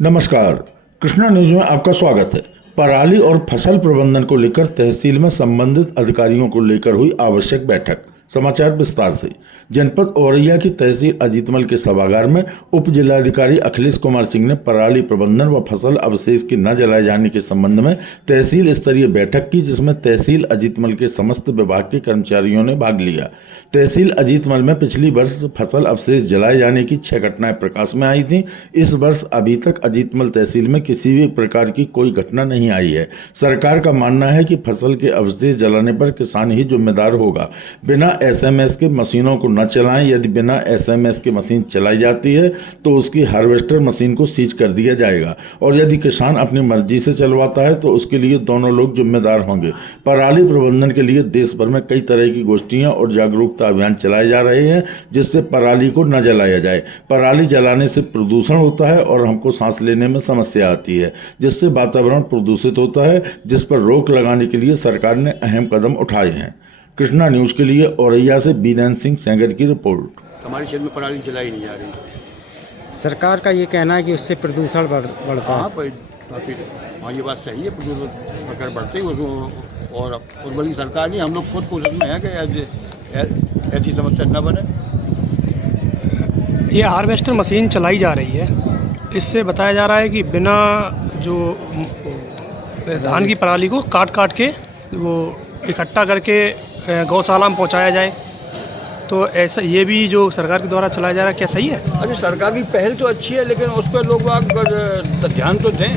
नमस्कार। कृष्णा न्यूज में आपका स्वागत है। पराली और फसल प्रबंधन को लेकर तहसील में संबंधित अधिकारियों को लेकर हुई आवश्यक बैठक। समाचार विस्तार से। जनपद औरैया की तहसील अजीतमल के सभागार में उप जिलाधिकारी अखिलेश कुमार सिंह ने पराली प्रबंधन व फसल अवशेष के न जलाए जाने के संबंध में तहसील स्तरीय बैठक की, जिसमें तहसील अजीतमल के समस्त विभाग के कर्मचारियों ने भाग लिया। तहसील अजीतमल में पिछली वर्ष फसल अवशेष जलाए जाने की 6 घटनाएं प्रकाश में आई थीं। इस वर्ष अभी तक अजीतमल तहसील में किसी भी प्रकार की कोई घटना नहीं आई है। सरकार का मानना है कि फसल के अवशेष जलाने पर किसान ही जिम्मेदार होगा। बिना एसएमएस के मशीनों को न चलाएं। यदि बिना एसएमएस के मशीन चलाई जाती है तो उसकी हार्वेस्टर मशीन को सीज कर दिया जाएगा, और यदि किसान अपनी मर्जी से चलवाता है तो उसके लिए दोनों लोग जिम्मेदार होंगे। पराली प्रबंधन के लिए देश भर में कई तरह की गोष्ठियां और जागरूकता अभियान चलाए जा रहे हैं, जिससे पराली को न जलाया जाए। पराली जलाने से प्रदूषण होता है और हमको सांस लेने में समस्या आती है, जिससे वातावरण प्रदूषित होता है, जिस पर रोक लगाने के लिए सरकार ने अहम कदम उठाए हैं। कृष्णा न्यूज के लिए औरैया से बीरेन्द्र सिंह सेंगर की रिपोर्ट। हमारे क्षेत्र में पराली जलाई नहीं जा रही। सरकार का ये कहना है कि उससे प्रदूषण बढ़ता है। हाँ, ये बात सही है। प्रदूषण अगर बढ़ते ही और बल्कि सरकार नहीं, हम लोग खुद कोशिश में है कि ऐसी समस्या न बने। ये हार्वेस्टर मशीन चलाई जा रही है। इससे बताया जा रहा है कि बिना जो धान की पराली को काट के वो इकट्ठा करके गौशाला में पहुंचाया जाए, तो ऐसा ये भी जो सरकार के द्वारा चलाया जा रहा है, क्या सही है? अरे सरकार की पहल तो अच्छी है, लेकिन उस पर लोग ध्यान तो दें।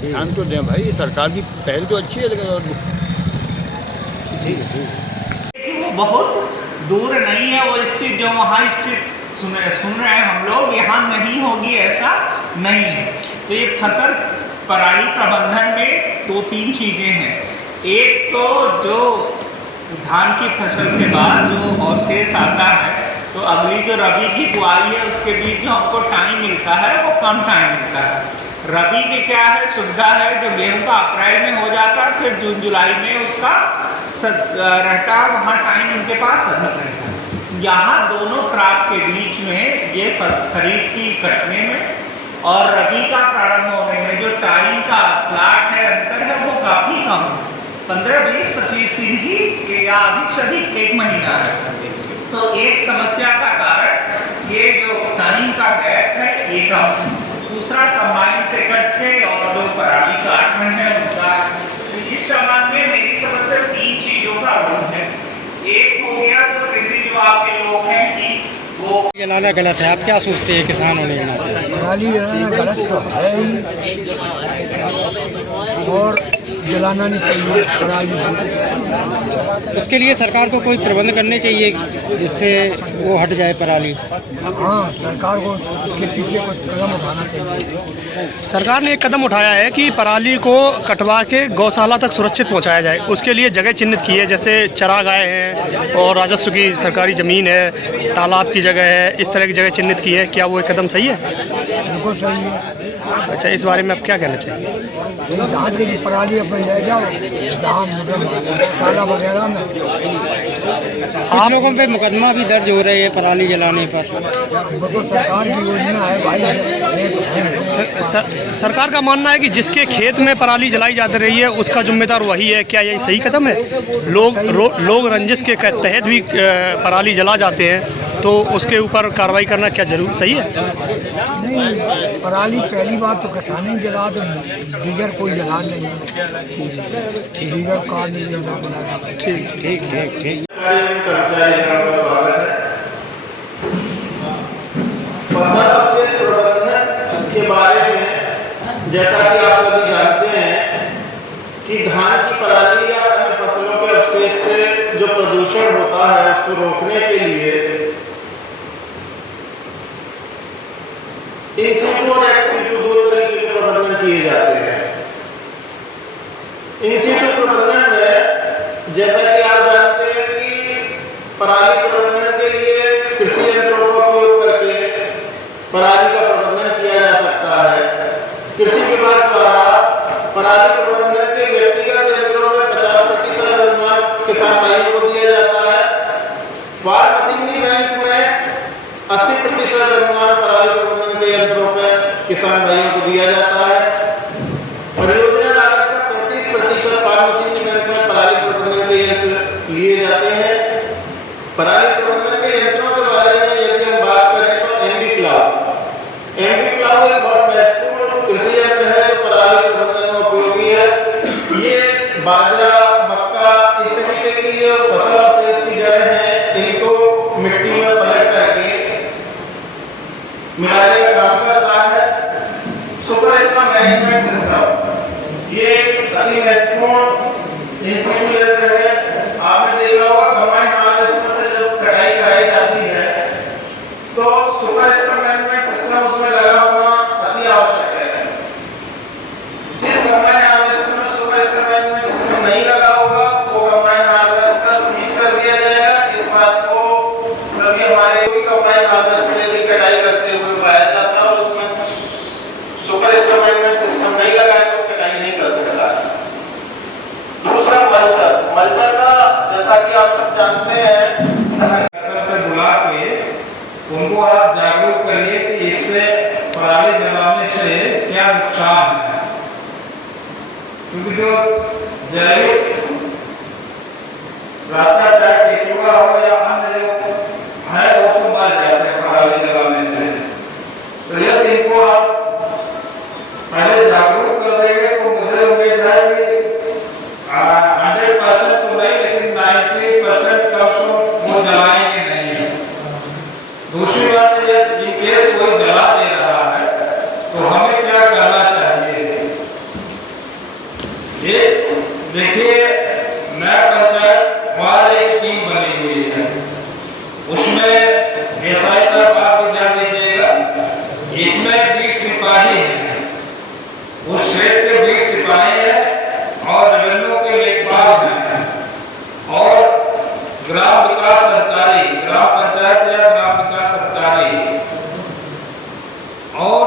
ध्यान तो दें भाई, सरकार की पहल तो अच्छी है, लेकिन वो बहुत दूर नहीं है। वो स्थित जो वहाँ स्थित सुन रहे हैं हम लोग, यहाँ नहीं होगी ऐसा नहीं है। तो ये फसल पराली प्रबंधन में 2-3 चीज़ें हैं। एक तो जो धान की फसल के बाद जो अवशेष आता है, तो अगली जो रबी की बुआई है उसके बीच जो हमको टाइम मिलता है वो कम टाइम मिलता है। रबी में क्या है, सुविधा है, जो गेहूं का अप्रैल में हो जाता है, फिर जून जुलाई में उसका रहता है, वहाँ टाइम उनके पास अधिक रहता है। यहाँ दोनों क्रॉप के बीच में ये खरीफ की कटने में और रबी का प्रारंभ होने में जो टाइम का स्लॉट है, अंतर है, वो काफ़ी कम है। 15, 20, 25 दिन ही या अधिक से अधिक 1 महीना है। तो एक समस्या का कारण ये जो टाइम का गैप है ये कम। दूसरा, कंबाइन से कट के और जो पराली काटना है उनका। इस संबंध में मेरी समझ से 3 चीजों का रोल है। एक हो गया तो कृषि विभाग के लोग हैं कि वो जलाना गलत है। आप क्या सोचते हैं किसान होने के नाते? पराली जलाना गलत तो है ही, और जलाना नहीं चाहिए पराली। उसके लिए सरकार को कोई प्रबंध करने चाहिए जिससे वो हट जाए पराली। हाँ, सरकार को इसके पीछे कुछ कदम उठाना चाहिए। सरकार ने एक कदम उठाया है कि पराली को कटवा के गौशाला तक सुरक्षित पहुंचाया जाए। उसके लिए जगह चिन्हित की है, जैसे चरागाह हैं और राजस्व की सरकारी ज़मीन है, तालाब की जगह है, इस तरह की जगह चिन्हित की है। क्या वो एक कदम सही है? बिल्कुल सही है। अच्छा, इस बारे में आप क्या कहना चाहिए? जहाँ की पराली अपने ले जाओ, जहाँ गौशाला वगैरह में। आप लोगों पे मुकदमा भी दर्ज हो रहे हैं पराली जलाने पर। वो तो सरकार की योजना है भाई। सरकार का मानना है कि जिसके खेत में पराली जलाई जाती रही है उसका जिम्मेदार वही है। क्या यही सही कदम है? लोग रंजिश के तहत भी पराली जला जाते हैं, तो उसके ऊपर कार्रवाई करना क्या जरूर सही है? नहीं, पराली पहली बात तो किसान ही जला, तो दीगर कोई जला नहीं है। दीगर कार नहीं जला। ठीक। फसल अवशेष प्रबंधन के बारे में जैसा कि आप सभी जानते हैं कि धान की पराली या अन्य फसलों के अवशेष से जो प्रदूषण होता है उसको रोकने के लिए इन सीटू और एक्स सीटू 2 तरीके के प्रबंधन किए जाते हैं। इन सीटू प्रबंधन में जैसा कि आप जानते हैं कि पराली प्रबंधन के लिए कृषि यंत्रों का उपयोग करके पराली का प्रबंधन किया जा सकता है। कृषि विभाग द्वारा पराली प्रबंधन के व्यक्तिगत यंत्रों में 50% अनुदान किसान भाइयों को दिया जाता है। फार्म मशीनरी बैंक में 80% अनुदान पराली प्रबंधन के यंत्रों पर किसान भाइयों को दिया जाता है। परियोजना लागत का 35% फार्म मशीनरी में पराली प्रबंधन के यंत्र लिए जाते हैं। पराली प्रबंधन के यंत्रों के बारे में यदि हम बात करें तो एमबी प्लाव एक बहुत महत्वपूर्ण कृषि यंत्र है जो पराली प्रबंधन में उपयोगी है। ये बाजरा, मक्का, इस तरीके की जो फसल अवशेष की जड़ें हैं इनको मिट्टी में पलट करके मिलाने का काम करता है। सुपर मैनेजमेंट सिस्टम ये अति महत्वपूर्ण इंस्ट्रूमेंट यंत्र है। आपने देखा होगा कंबाइन हार्वेस्टर से जब कटाई कराई जाती है तो सुपर मैनेजमेंट सिस्टम उसमें लगा होना अति आवश्यक है। जिस कंबाइन हार्वेस्टर में सुपर मैनेजमेंट सिस्टम नहीं लगा होगा वो कंबाइन हार्वेस्टर सीज कर दिया जाएगा। इस बात को सभी हमारे कंबाइन हार्वेस्टर यदि कटाई करते हुए पाया जाता है और उसमें सुपर मैनेजमेंट सिस्टम नहीं लगा है तो कटाई नहीं कर सकता। दूसरा मल्चर का जैसा कि आप सब जानते हैं बुला के उनको आप जागरूक करिए कि इससे पराली जलाने से क्या नुकसान है, क्योंकि जो जैविक रास्ता चाहे केचुआ हो या अन्य जो है वो सब मर जाते हैं पराली जलाने से। तो यदि इनको आप पहले जागरूक कर देंगे तो मुझे उम्मीद है कि 100% तो नहीं लेकिन 90% का वो जलाएंगे नहीं। दूसरी बात ये केस कोई जला दे रहा है तो हमें क्या करना चाहिए। ये देखिए नया पंचायत वाला एक टीम बनी हुई है, उसमें एसआई साहब आप भी ध्यान दीजिएगा। इसमें 20 सिपाही हैं, उस क्षेत्र के 20 सिपाही हैं और रेवेन्यू के लेखपाल हैं और ग्राम विकास अधिकारी, ग्राम पंचायत या ग्राम विकास अधिकारी और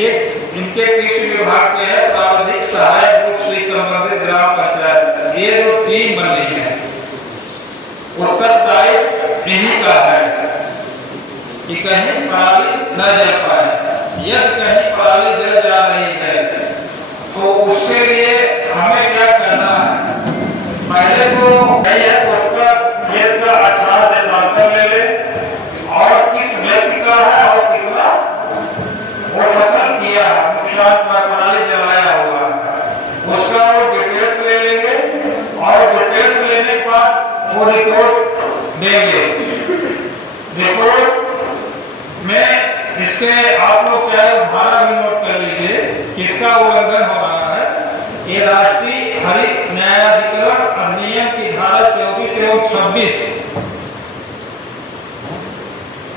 एक इनके कृषि विभाग के है प्रावधानिक सहायक रूप से संबंधित ग्राम पंचायत। ये जो टीम बनी है उत्तरदायित्व इन्हीं का है कि कहीं पराली न जल पाए। यदि कहीं पराली जल जा रही है तो उसके लिए हमें क्या करना है। पहले तो उसका खेत का अच्छा देशांतर ले ले और किस व्यक्ति का है और कितना वो फसल किया है, नुकसान पराली जलाया हुआ उसका वो डिटेल्स ले लेंगे और डिटेल्स लेने के बाद वो रिपोर्ट देंगे। रिपोर्ट में इसके आप लोग चाहे धारा भी नोट कर लीजिए किसका उल्लंघन हो रहा है। ये राष्ट्रीय हरित न्यायाधिकरण अधिनियम की धारा 24 एवं 26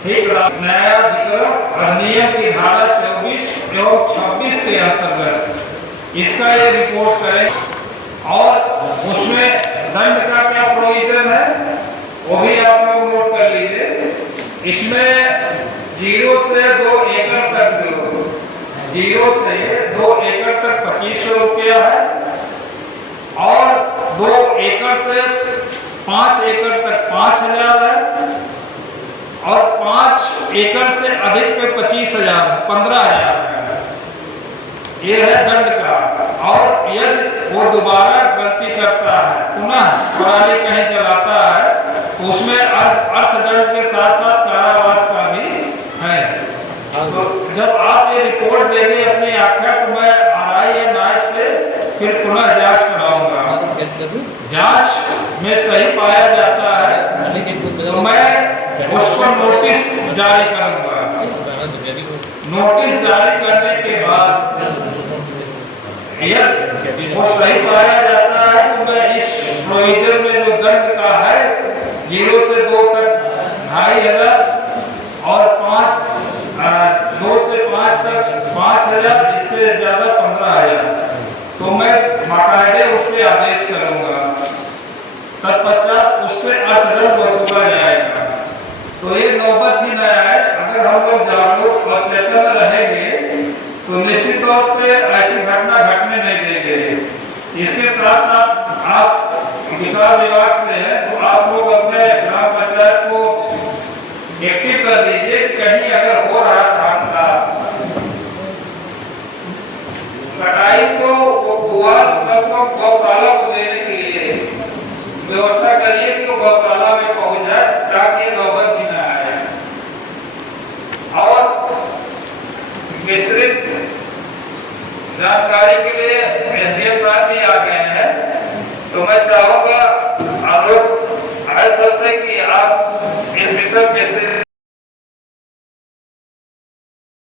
ठीक न्यायाधिकरण अधिनियम की धारा 24 एवं 26 के अंतर्गत इसका ये रिपोर्ट करें और उसमें दंड का क्या प्रोविजन है वो भी आप लोग नोट कर लीजिए। इसमें 0 से 2 एकड़ तक 0 से 2 एकड़ तक 2500 रुपया है और 2 एकड़ से 5 एकड़ तक 5000 है और 5 एकड़ से अधिक पे 25,000 15,000 है। ये है दंड का। और यदि वो दोबारा गलती करता है पुनः पराली कहीं जलाता है तो उसमें अर्थदंड के साथ साथ कारावास का भी है। तो जब आप ये रिपोर्ट देंगे अपनी आख्या तो मैं RI या नायब से फिर पुनः जांच कराऊंगा। जांच में सही पाया जाता है तो मैं उसको नोटिस जारी करूंगा। नोटिस जारी करने के बाद वो सही पाया जाता है तो मैं इस प्रोविजन में जो दंड का है 0 से 2 तक 2,500 और 2 से 5 तक 5,000 इससे ज्यादा 15,000 तो मैं बाकायदे उस पर आदेश करूंगा। तत्पश्चात उससे अर्थदंड वसूला जाएगा। तो ये नौबत ही न आए। अगर हम लोग जागरूक और चेतन रहेंगे तो निश्चित तौर पे ऐसी घटना घटने नहीं देंगे। इसके साथ साथ आप विकास विभाग से हैं तो आप लोग अपने ग्राम पंचायत को एक्टिव कर दीजिए। कहीं अगर हो रहा धान का कटाई को वो कुआ उसको गौशाला को देने के लिए व्यवस्था करिए कि वो गौशाला में पहुंच जाए ताकि